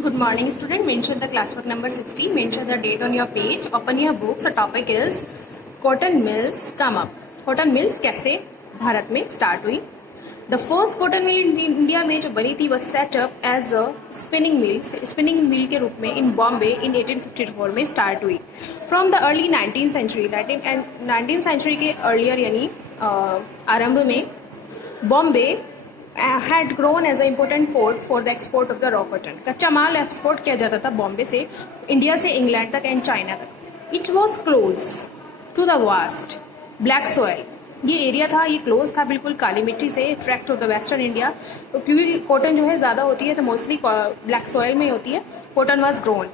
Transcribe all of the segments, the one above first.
Good morning, student. Mention the classwork number 60. Mention the date on your page. Open your books. The topic is cotton mills come up. Cotton mills कैसे भारत में start हुई? The first cotton mill in India में जो बनी थी was set up as a spinning mill. Spinning mill के रूप में in Bombay in 1854 में start हुई. From the early 19th century, 19th century के earlier यानी आरंभ में Bombay had grown as an important port for the export of the raw cotton. कच्चा माल एक्सपोर्ट किया जाता था बॉम्बे से इंडिया से इंग्लैंड तक एंड चाइना तक. It was close to the vast black soil. ये एरिया था, ये क्लोज था बिल्कुल काली मिट्टी से, tract of the western India. तो क्योंकि कॉटन जो है ज़्यादा होती है तो मोस्टली ब्लैक सॉयल में होती है. Cotton was grown.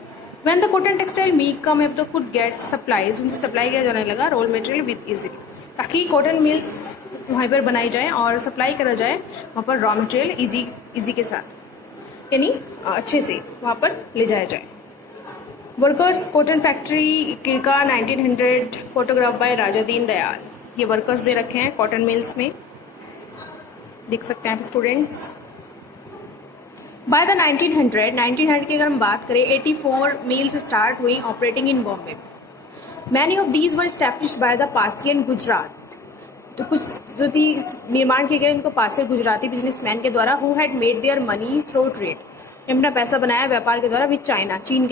When the cotton textile mill come up, they could get supplies. उनसे सप्लाई किया जाने लगा रॉ मटेरियल विद इजीली, ताकि कॉटन मिल्स वहाँ पर बनाई जाए और सप्लाई करा जाए वहाँ पर रॉ मटेरियल इजी के साथ, यानी अच्छे से वहाँ पर ले जाया जाए. Workers cotton factory circa 1900 photograph by Raja Deen Dayal. ये वर्कर्स दे रखे हैं कॉटन मिल्स में, देख सकते हैं आप स्टूडेंट्स. बाय द 1900 की अगर हम बात करें 84 मिल्स स्टार्ट हुई operating in Bombay. Many of these were established by the Parsi and Gujarat. तो कुछ जो थी निर्माण किए गए उनको पारसी गुजराती बिजनेसमैन के द्वारा who had made their money through trade. अपना पैसा बनाया व्यापार के द्वारा विद चाइना, चीन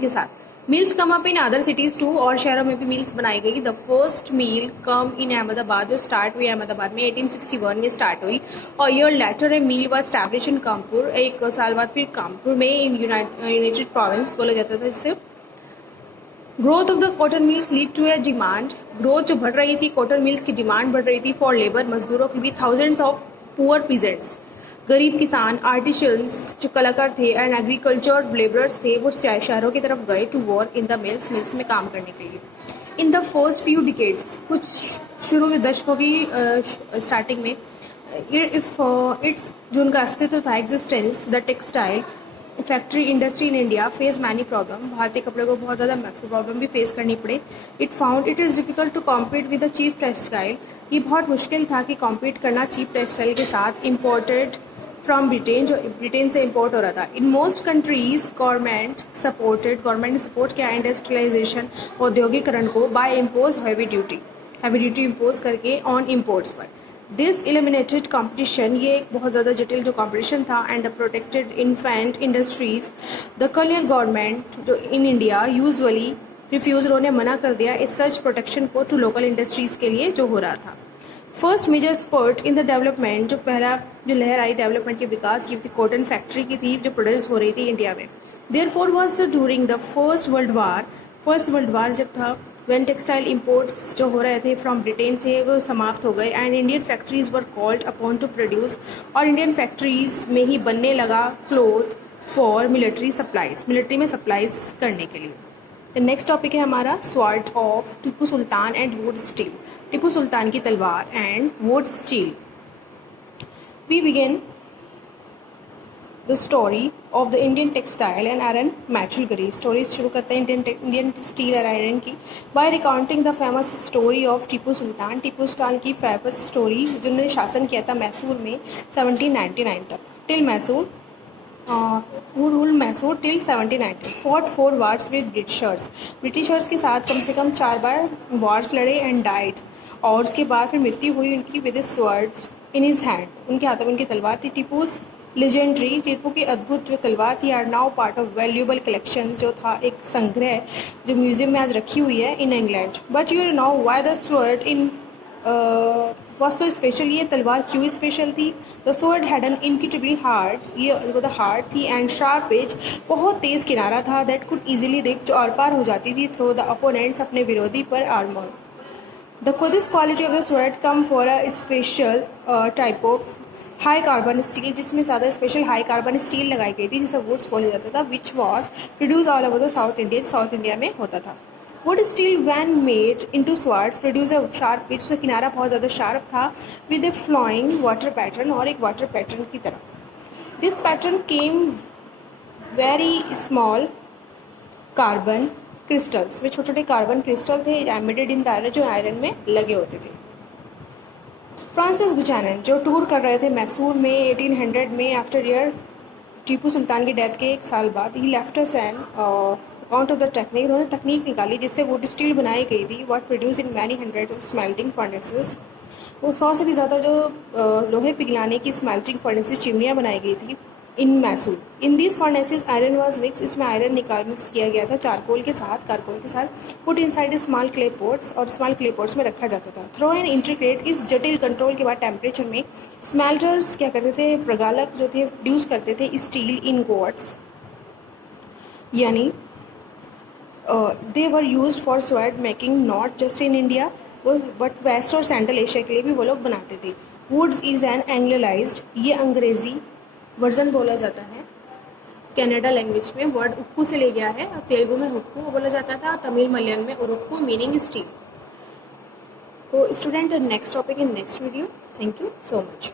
के साथ. Mills come up in other cities too, और शहरों में भी मिल्स बनाई गई. The first mill come in Ahmedabad, जो स्टार्ट हुई अहमदाबाद में 1861 में स्टार्ट हुई. और ईयर लेटर ए मिल व एस्टैब्लिश इन कानपुर. एक साल बाद फिर कानपुर में इन यूनाइटेड प्रोविंस बोला जाता था इससे. Growth of the cotton mills lead to a demand. Growth जो बढ़ रही थी, कॉटन मिल्स की डिमांड बढ़ रही थी फॉर लेबर, मजदूरों की भी. थाउजेंड्स ऑफ पुअर पीजेंट्स, गरीब किसान, आर्टिशंस जो कलाकार थे एंड एग्रीकल्चर लेबरर्स थे, वो शहरों की तरफ गए to work in the mills में काम करने के लिए. In the first few decades, कुछ शुरू के दशकों की स्टार्टिंग में, इट्स जो उनका अस्तित्व था, existence, the textile factory industry in India face many problem. भारतीय कपड़े को बहुत ज़्यादा प्रॉब्लम भी फेस करनी पड़े. It found it is difficult to compete with the cheap textile. ये बहुत मुश्किल था कि कॉम्पीट करना चीप टेक्सटाइल के साथ. इम्पोर्टेड फ्रॉम ब्रिटेन, जो ब्रिटेन से इम्पोर्ट हो रहा था. इन मोस्ट कंट्रीज गवर्नमेंट ने सपोर्ट किया इंडस्ट्रियलाइजेशन, औद्योगिकरण को, by impose heavy duty impose करके ऑन इम्पोर्ट्स पर. दिस एलिमिनेटेड कॉम्पिटिशन, ये एक बहुत ज़्यादा जटिल जो कॉम्पिटिशन था. And the protected infant industries, the colonial government जो इन इंडिया यूजुअली रिफ्यूज, उन्होंने मना कर दिया इस सच प्रोटेक्शन को टू लोकल इंडस्ट्रीज के लिए जो हो रहा था. First major spurt in the development, जो पहला जो लहर आई डेवलपमेंट के विकास की थी, कॉटन फैक्ट्री की थी जो प्रोड्यूस हो रही थी इंडिया में. Therefore was during the first world war जब था, व्हेन टेक्सटाइल इंपोर्ट्स जो हो रहे थे फ्रॉम ब्रिटेन से वो समाप्त हो गए. And Indian factories were called upon to produce, और इंडियन फैक्ट्रीज में ही बनने लगा क्लोथ फॉर मिलिट्री में सप्लाईज करने के लिए. द नेक्स्ट टॉपिक है हमारा sword of Tipu Sultan and wootz steel. Tipu Sultan की तलवार and wootz steel. We begin the story of the Indian textile and iron material. Stories शुरू करते हैं इंडियन स्टील और आयरन की, by recounting the famous story of Tipu Sultan की फेमस स्टोरी जिन्होंने शासन किया था मैसूर में 1799 तक. Till Mysore who ruled Mysore till 1790. fought 4 wars with Britishers के साथ कम से कम 4 बार वॉर्स लड़े एंड डाइड. और उसके बाद फिर मृत्यु हुई उनकी with swords in his hand. उनके हाथों में उनकी तलवार थी. टीपूज लेजेंडरी, टीपू की अद्भुत जो तलवार थी, are now part of valuable collection, जो था एक संग्रह जो म्यूजियम में आज रखी हुई है in England. But you know why the sword in was so special. ये तलवार क्यों स्पेशल थी? The sword had an incredibly hard, ये हार्ड थी, एंड शार्प एज, बहुत तेज़ किनारा था, दैट कुड ईजिली रिक, जो आर पार हो जाती थी थ्रो द अपोनेंट्स, अपने विरोधी पर armour. This quality of the sword come for a special type of high carbon steel, जिसमें ज़्यादा स्पेशल हाई कार्बन स्टील लगाई गई थी, जिसे वुड्स बोला जाता था, which was produce all over the south India में होता था. Wootz steel when made into swords produce a sharp pitch, उसका किनारा बहुत ज़्यादा शार्प था, with a flowing water pattern, और एक वाटर पैटर्न की तरह. This pattern came very small carbon crystals, वे छोटे छोटे कार्बन क्रिस्टल थे एम्बेडेड इन द आयरन, जो आयरन में लगे होते थे. फ्रांसिस बुचानन जो टूर कर रहे थे मैसूर में 1800 में, आफ्टर ईयर टीपू सुल्तान की डेथ के 1 साल बाद ही left us an account of the technique, उन्होंने तकनीक निकाली जिससे वुड स्टील बनाई गई थी, what produce in many hundred of smelting furnaces. वो 100 से भी ज़्यादा जो लोहे पिघलाने की स्मेल्टिंग फर्नेसेस चिमनियाँ बनाई गई थी in Mysore. In these furnaces iron was mix, इसमें आयरन मिक्स किया गया था कारकोल के साथ put inside small clay pots, और स्मॉल क्ले पॉट्स में रखा जाता था। थ्रो एंड इंट्रीग्रेट, इस जटिल कंट्रोल के बाद टेम्परेचर में स्मेल्टर्स क्या करते थे, प्रगालक जो थे प्रोड्यूस करते थे स्टील इन गोट्स, यानी they were used for sword making not just in India but west और सेंट्रल एशिया के लिए भी वो लोग बनाते थे। वुड्स इज एन एंग्लिलाइज्ड, ये अंग्रेजी वर्जन बोला जाता है। कनाडा लैंग्वेज में वर्ड उक्कू से ले गया है, और तेलुगु में हुक्कू बोला जाता था, तमिल मलयालम में उरुक्कू मीनिंग स्टील। तो student, next topic in next video. Thank you so much.